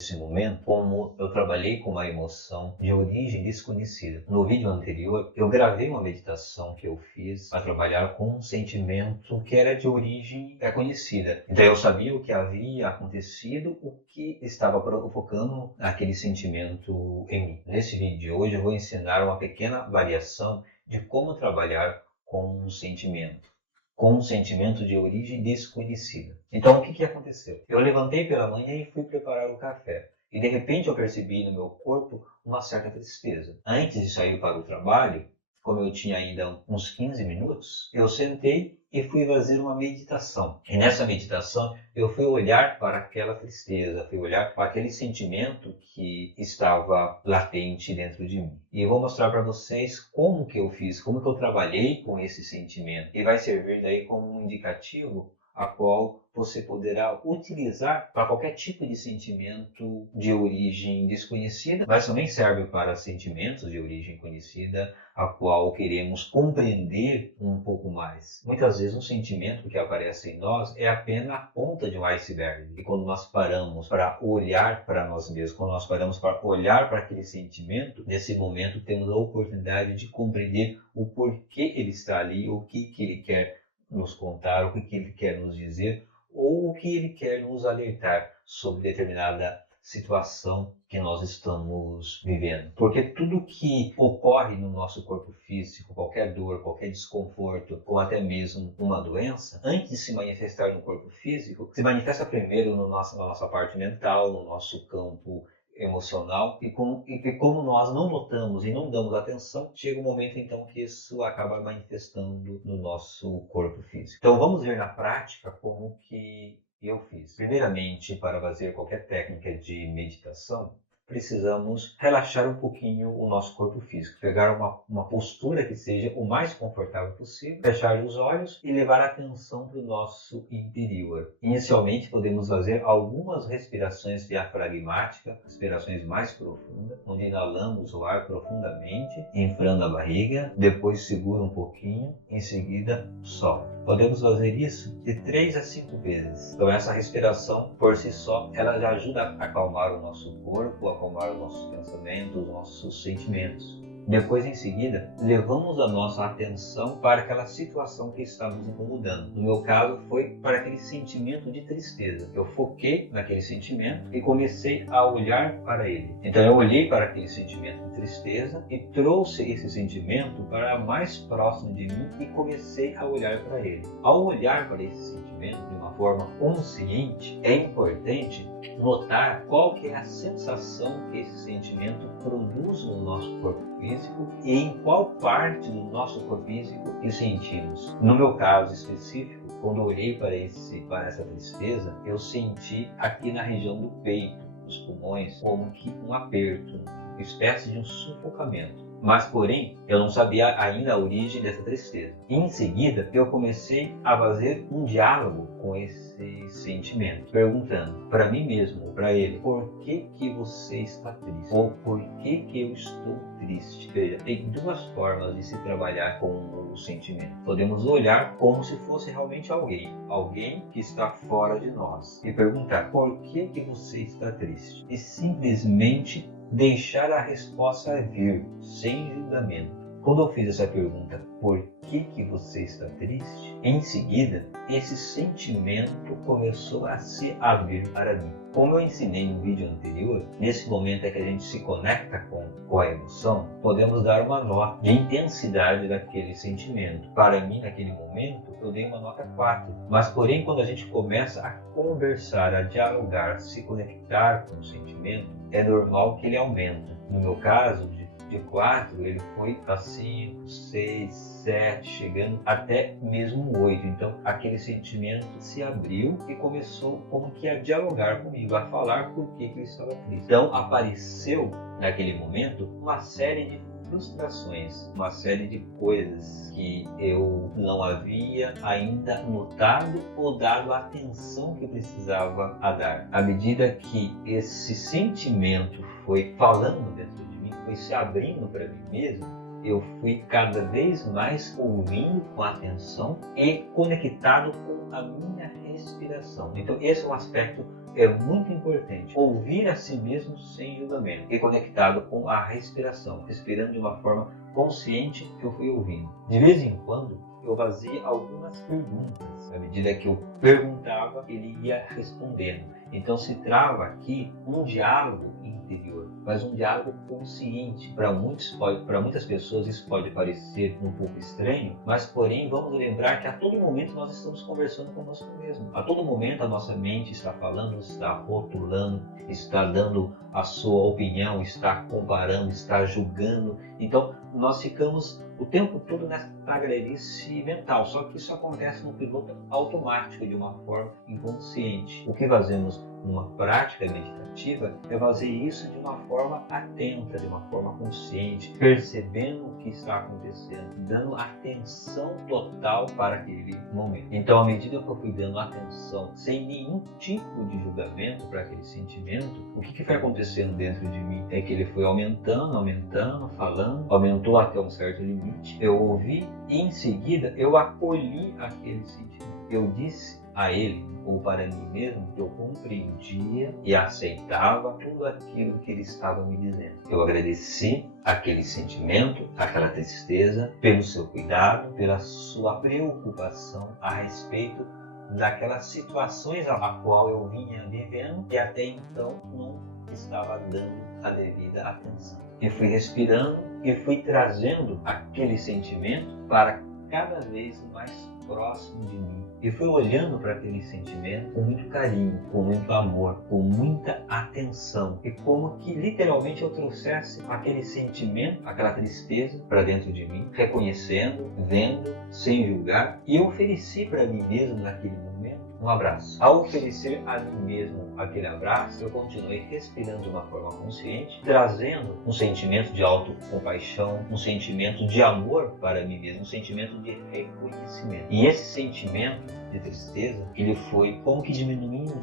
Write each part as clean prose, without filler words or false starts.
nesse momento como eu trabalhei com uma emoção de origem desconhecida. No vídeo anterior, eu gravei uma meditação que eu fiz para trabalhar com um sentimento que era de origem conhecida. Então eu sabia o que havia acontecido, o que estava provocando aquele sentimento em mim. Nesse vídeo de hoje eu vou ensinar uma pequena variação de como trabalhar com um sentimento de origem desconhecida. Então, o que aconteceu? Eu levantei pela manhã e fui preparar o café. E de repente eu percebi no meu corpo uma certa tristeza. Antes de sair para o trabalho, como eu tinha ainda uns 15 minutos, eu sentei e fui fazer uma meditação. E nessa meditação eu fui olhar para aquela tristeza, fui olhar para aquele sentimento que estava latente dentro de mim. E eu vou mostrar para vocês como que eu fiz, como que eu trabalhei com esse sentimento. E vai servir daí como um indicativo a qual você poderá utilizar para qualquer tipo de sentimento de origem desconhecida, mas também serve para sentimentos de origem conhecida, a qual queremos compreender um pouco mais. Muitas vezes um sentimento que aparece em nós é apenas a ponta de um iceberg. E quando nós paramos para olhar para nós mesmos, quando nós paramos para olhar para aquele sentimento, nesse momento temos a oportunidade de compreender o porquê ele está ali, o que ele quer nos contar, o que ele quer nos dizer, ou o que ele quer nos alertar sobre determinada situação que nós estamos vivendo. Porque tudo que ocorre no nosso corpo físico, qualquer dor, qualquer desconforto, ou até mesmo uma doença, antes de se manifestar no corpo físico, se manifesta primeiro na nossa parte mental, no nosso campo emocional, e como nós não notamos e não damos atenção, chega um momento então que isso acaba manifestando no nosso corpo físico. Então vamos ver na prática como que eu fiz. Primeiramente, para fazer qualquer técnica de meditação, precisamos relaxar um pouquinho o nosso corpo físico, pegar uma postura que seja o mais confortável possível, fechar os olhos e levar a atenção para o nosso interior. Inicialmente, podemos fazer algumas respirações diafragmáticas, respirações mais profundas, onde inalamos o ar profundamente, inflando a barriga, depois segura um pouquinho, em seguida solta. Podemos fazer isso de 3 a 5 vezes. Então essa respiração, por si só, ela já ajuda a acalmar o nosso corpo, acalmar os nossos pensamentos, os nossos sentimentos. Depois, em seguida, levamos a nossa atenção para aquela situação que está nos incomodando. No meu caso, foi para aquele sentimento de tristeza. Eu foquei naquele sentimento e comecei a olhar para ele. Então, eu olhei para aquele sentimento de tristeza e trouxe esse sentimento para mais próximo de mim e comecei a olhar para ele. Ao olhar para esse sentimento de uma forma consciente, é importante notar qual que é a sensação que esse sentimento produz no nosso corpo físico e em qual parte do nosso corpo físico que sentimos. No meu caso específico, quando eu olhei para essa tristeza, eu senti aqui na região do peito, dos pulmões, como que um aperto, uma espécie de um sufocamento. Mas, porém, eu não sabia ainda a origem dessa tristeza. Em seguida, eu comecei a fazer um diálogo com esse sentimento, perguntando para mim mesmo, para ele, por que você está triste? Ou por que eu estou triste? Veja, tem duas formas de se trabalhar com o sentimento. Podemos olhar como se fosse realmente alguém que está fora de nós, e perguntar, por que você está triste? E simplesmente deixar a resposta vir, sem julgamento. Quando eu fiz essa pergunta, por que você está triste? Em seguida, esse sentimento começou a se abrir para mim. Como eu ensinei no vídeo anterior, nesse momento é que a gente se conecta com a emoção, podemos dar uma nota de intensidade daquele sentimento. Para mim, naquele momento, eu dei uma nota 4. Mas, porém, quando a gente começa a conversar, a dialogar, se conectar com o sentimento, é normal que ele aumente. No meu caso, de 4, ele foi para 5, 6, 7, chegando até mesmo 8. Então, aquele sentimento se abriu e começou como que a dialogar comigo, a falar por que eu estava triste. Então, apareceu naquele momento uma série de frustrações, uma série de coisas que eu não havia ainda notado ou dado a atenção que precisava a dar. À medida que esse sentimento foi falando dentro de mim, foi se abrindo para mim mesmo, eu fui cada vez mais ouvindo com atenção e conectado com a minha respiração. Então esse é um aspecto é muito importante. Ouvir a si mesmo sem julgamento e conectado com a respiração, respirando de uma forma consciente que eu fui ouvindo. De vez em quando, eu fazia algumas perguntas. À medida que eu perguntava, ele ia respondendo. Então se trava aqui um diálogo interior, mas um diálogo consciente. Para muitas pessoas isso pode parecer um pouco estranho, mas porém vamos lembrar que a todo momento nós estamos conversando conosco mesmo. A todo momento a nossa mente está falando, está rotulando, está dando a sua opinião, está comparando, está julgando. Então nós ficamos o tempo todo nessa tagarelice mental, só que isso acontece no piloto automático, de uma forma inconsciente. O que fazemos numa prática meditativa é fazer isso de uma forma atenta, de uma forma consciente, percebendo o que está acontecendo, dando atenção total para aquele momento. Então, à medida que eu fui dando atenção, sem nenhum tipo de julgamento para aquele sentimento, o que foi acontecendo dentro de mim é que ele foi aumentando, falando, aumentou até um certo limite. Eu ouvi e em seguida eu acolhi aquele sentimento. Eu disse a ele, ou para mim mesmo, que eu compreendia e aceitava tudo aquilo que ele estava me dizendo. Eu agradeci aquele sentimento, aquela tristeza, pelo seu cuidado, pela sua preocupação a respeito daquelas situações a qual eu vinha vivendo e até então não estava dando a devida atenção. Eu fui respirando e fui trazendo aquele sentimento para cada vez mais próximo de mim. E fui olhando para aquele sentimento com muito carinho, com muito amor, com muita atenção. E como que literalmente eu trouxesse aquele sentimento, aquela tristeza para dentro de mim, reconhecendo, vendo, sem julgar. E eu ofereci para mim mesmo naquele momento um abraço. Ao oferecer a mim mesmo aquele abraço, eu continuei respirando de uma forma consciente, trazendo um sentimento de autocompaixão, um sentimento de amor para mim mesmo, um sentimento de reconhecimento. E esse sentimento de tristeza, ele foi como que diminuindo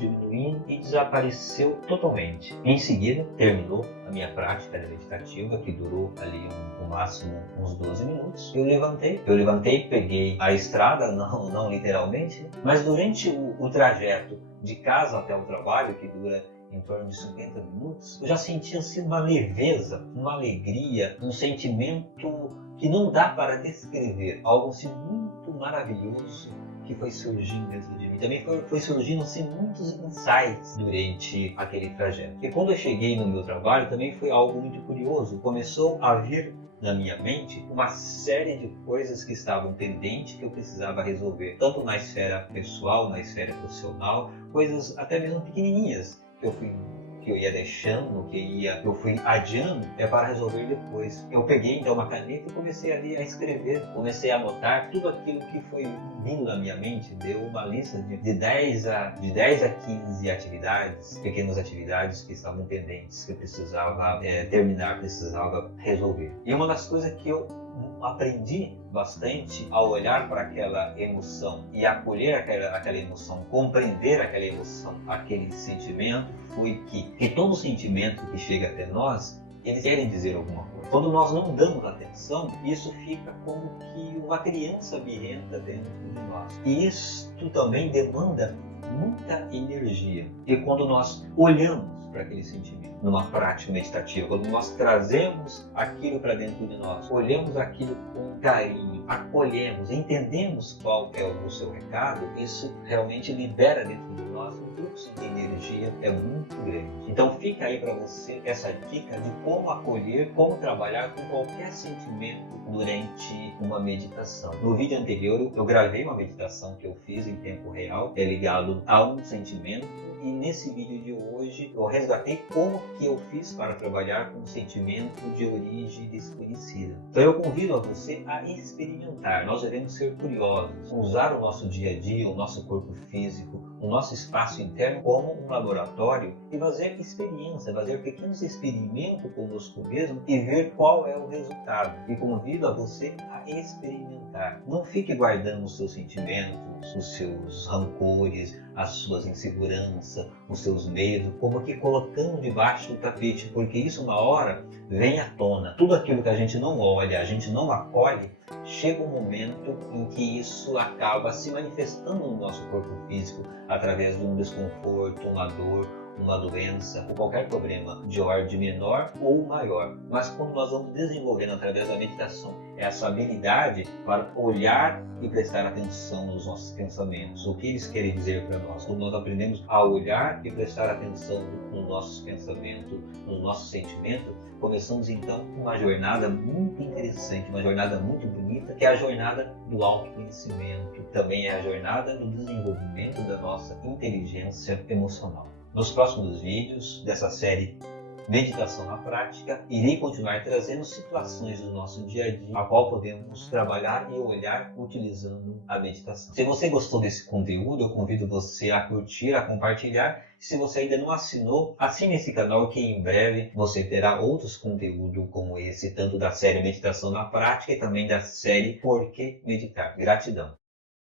e desapareceu totalmente. Em seguida, terminou a minha prática meditativa, que durou ali no máximo uns 12 minutos. Eu levantei, peguei a estrada, não literalmente, mas durante o trajeto de casa até o trabalho, que dura em torno de 50 minutos, eu já sentia assim uma leveza, uma alegria, um sentimento que não dá para descrever, algo assim muito maravilhoso que foi surgindo dentro de mim. Também foi surgindo assim, muitos insights durante aquele trajeto. E quando eu cheguei no meu trabalho, também foi algo muito curioso. Começou a vir na minha mente uma série de coisas que estavam pendentes, que eu precisava resolver, tanto na esfera pessoal, na esfera profissional, coisas até mesmo pequenininhas que eu ia deixando, que eu fui adiando, para resolver depois. Eu peguei então uma caneta e comecei ali a escrever, comecei a anotar tudo aquilo que foi vindo na minha mente. Deu uma lista de 10 a 15 atividades, pequenas atividades que estavam pendentes, que eu precisava terminar, precisava resolver. E uma das coisas que eu aprendi bastante ao olhar para aquela emoção e acolher aquela emoção, compreender aquela emoção, aquele sentimento, foi que todo sentimento que chega até nós, eles querem dizer alguma coisa. Quando nós não damos atenção, isso fica como que uma criança birrenta dentro de nós. E isso também demanda muita energia. E quando nós olhamos para aquele sentimento, numa prática meditativa, quando nós trazemos aquilo para dentro de nós, olhamos aquilo com carinho, acolhemos, entendemos qual é o seu recado, isso realmente libera dentro de nós um fluxo de energia muito grande. Então fica aí para você essa dica de como acolher, como trabalhar com qualquer sentimento durante uma meditação. No vídeo anterior eu gravei uma meditação que eu fiz em tempo real, ligado a um sentimento, e nesse vídeo de hoje eu resgatei como que eu fiz para trabalhar com um sentimento de origem desconhecida. Então eu convido a você a experimentar. Nós devemos ser curiosos, usar o nosso dia a dia, o nosso corpo físico, o nosso espaço interno como um laboratório e fazer experiência, fazer pequenos experimentos conosco mesmo e ver qual é o resultado. E convido a você a experimentar. Não fique guardando os seus sentimentos, os seus rancores, as suas inseguranças, os seus medos, como que colocando debaixo do tapete, porque isso uma hora vem à tona. Tudo aquilo que a gente não olha, a gente não acolhe, chega um momento em que isso acaba se manifestando no nosso corpo físico, através de um desconforto, uma dor, uma doença ou qualquer problema de ordem menor ou maior. Mas quando nós vamos desenvolvendo através da meditação essa habilidade para olhar e prestar atenção nos nossos pensamentos, o que eles querem dizer para nós, quando nós aprendemos a olhar e prestar atenção nos nossos pensamentos, nos nossos sentimentos, começamos então uma jornada muito interessante, uma jornada muito bonita, que é a jornada do autoconhecimento, também é a jornada do desenvolvimento da nossa inteligência emocional. Nos próximos vídeos dessa série Meditação na Prática, irei continuar trazendo situações do nosso dia a dia, a qual podemos trabalhar e olhar utilizando a meditação. Se você gostou desse conteúdo, eu convido você a curtir, a compartilhar. Se você ainda não assinou, assine esse canal que em breve você terá outros conteúdos como esse, tanto da série Meditação na Prática e também da série Por que Meditar. Gratidão!